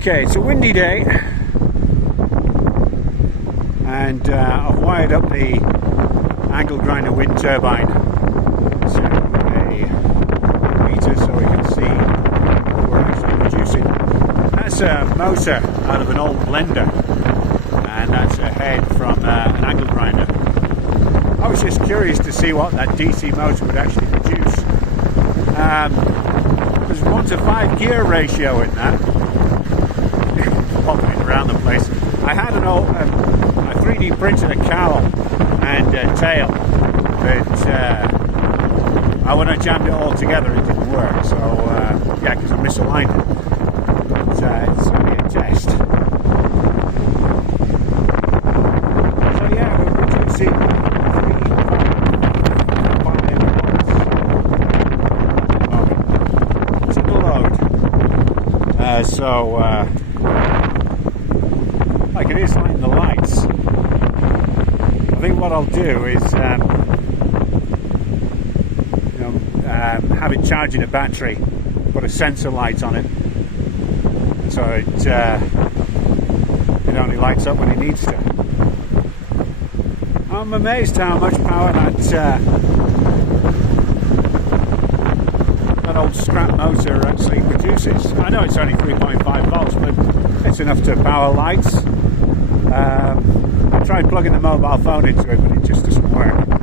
Okay, it's a windy day, and I've wired up the angle grinder wind turbine to a meter so we can see what we're actually producing. That's a motor out of an old blender, and that's a head from an angle grinder. I was just curious to see what that DC motor would actually produce. There's 1 to 5 gear ratio in that. Popping around the place. I had an old a 3D printed a cowl and a tail, but when I jammed it all together it didn't work, so yeah, because I misaligned it. It's only a test. So yeah, we're producing 3.5 volts to the load. Like it is lighting the lights. I think what I'll do is have it charging a battery, put a sensor light on it, so it only lights up when it needs to. I'm amazed how much power that old scrap motor actually produces. I know it's only 3.5 volts, but it's enough to power lights. I tried plugging the mobile phone into it, but it just doesn't work.